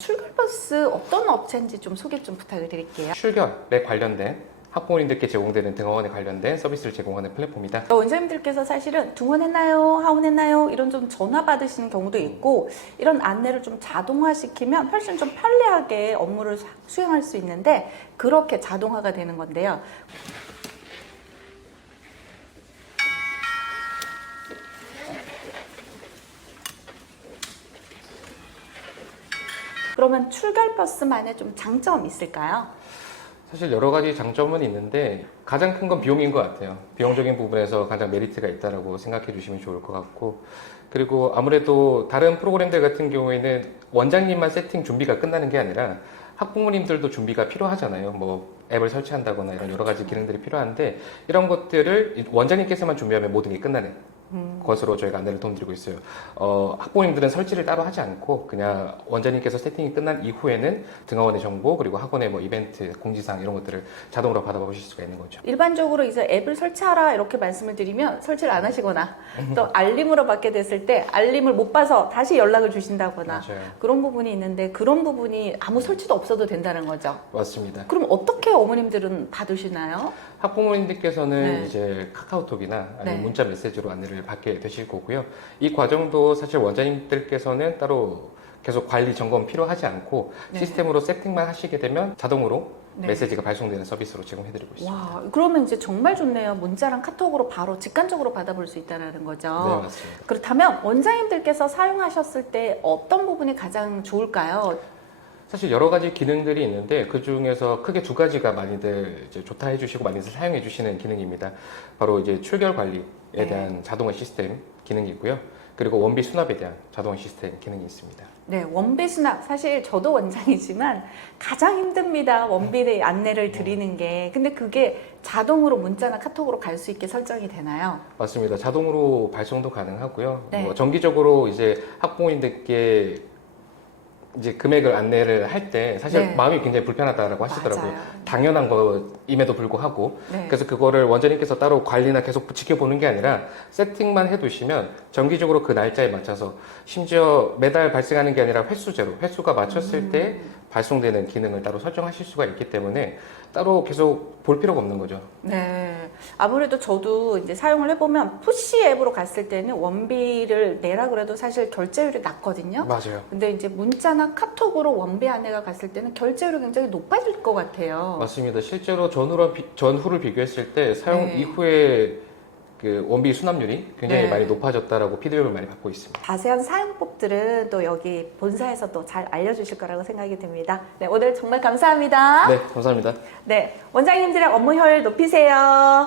출결버스 어떤 업체인지 좀 소개 좀 부탁을 드릴게요. 출결에 관련된 학부모님들께 제공되는 등하원에 관련된 서비스를 제공하는 플랫폼이다. 원장님들께서 사실은 등원했나요? 하원했나요? 이런 좀 전화 받으시는 경우도 있고, 이런 안내를 좀 자동화시키면 훨씬 좀 편리하게 업무를 수행할 수 있는데, 그렇게 자동화가 되는 건데요. 그러면 출결버스만의 좀 장점이 있을까요? 사실 여러 가지 장점은 있는데 가장 큰 건 비용인 것 같아요. 비용적인 부분에서 가장 메리트가 있다고 생각해 주시면 좋을 것 같고, 그리고 아무래도 다른 프로그램들 같은 경우에는 원장님만 세팅 준비가 끝나는 게 아니라 학부모님들도 준비가 필요하잖아요. 뭐 앱을 설치한다거나 이런 여러 가지 기능들이 필요한데, 이런 것들을 원장님께서만 준비하면 모든 게 끝나는 것으로 저희가 안내를 도움드리고 있어요. 학부모님들은 설치를 따로 하지 않고 그냥 원장님께서 세팅이 끝난 이후에는 등하원의 정보, 그리고 학원의 뭐 이벤트, 공지사항 이런 것들을 자동으로 받아보실 수가 있는 거죠. 일반적으로 이제 앱을 설치하라 이렇게 말씀을 드리면 설치를 안 하시거나, 또 알림으로 받게 됐을 때 알림을 못 봐서 다시 연락을 주신다거나, 맞아요. 그런 부분이 있는데, 그런 부분이 아무 설치도 없어도 된다는 거죠. 맞습니다. 그럼 어떻게 어머님들은 받으시나요? 학부모님들께서는 네. 이제 카카오톡이나 아니면 네. 문자 메시지로 안내를 받게 되실 거고요. 이 과정도 사실 원장님들께서는 따로 계속 관리 점검 필요하지 않고 네. 시스템으로 세팅만 하시게 되면 자동으로 네. 메시지가 발송되는 서비스로 제공해드리고 있습니다. 와, 그러면 이제 정말 좋네요. 문자랑 카톡으로 바로 직관적으로 받아볼 수 있다는 거죠. 네, 맞습니다. 그렇다면 원장님들께서 사용하셨을 때 어떤 부분이 가장 좋을까요? 사실 여러 가지 기능들이 있는데 그 중에서 크게 두 가지가 많이들 이제 좋다 해주시고 많이들 사용해 주시는 기능입니다. 바로 이제 출결 관리에 네. 대한 자동화 시스템 기능이 있고요. 그리고 원비 수납에 대한 자동화 시스템 기능이 있습니다. 네, 원비 수납. 사실 저도 원장이지만 가장 힘듭니다. 원비의 안내를 드리는 게. 근데 그게 자동으로 문자나 카톡으로 갈 수 있게 설정이 되나요? 맞습니다. 자동으로 발송도 가능하고요. 네. 뭐 정기적으로 이제 학부모님들께 이제 금액을 안내를 할 때 사실 네. 마음이 굉장히 불편하다라고 하시더라고요. 맞아요. 당연한 것임에도 불구하고 네. 그래서 그거를 원장님께서 따로 관리나 계속 지켜보는 게 아니라 세팅만 해두시면 정기적으로 그 날짜에 맞춰서, 심지어 매달 발생하는 게 아니라 횟수제로 횟수가 맞췄을 때 발송되는 기능을 따로 설정하실 수가 있기 때문에 따로 계속 볼 필요가 없는 거죠. 네. 아무래도 저도 이제 사용을 해보면 푸시 앱으로 갔을 때는 원비를 내라 그래도 사실 결제율이 낮거든요. 맞아요. 근데 이제 문자나 카톡으로 원비 안내가 갔을 때는 결제율이 굉장히 높아질 것 같아요. 맞습니다. 실제로 전후를 비교했을 때 사용 네. 이후에 그 원비 수납률이 굉장히 네. 많이 높아졌다라고 피드백을 많이 받고 있습니다. 자세한 사용법들은 또 여기 본사에서 또 잘 알려주실 거라고 생각이 듭니다. 네, 오늘 정말 감사합니다. 네, 감사합니다. 네, 원장님들의 업무 효율 높이세요.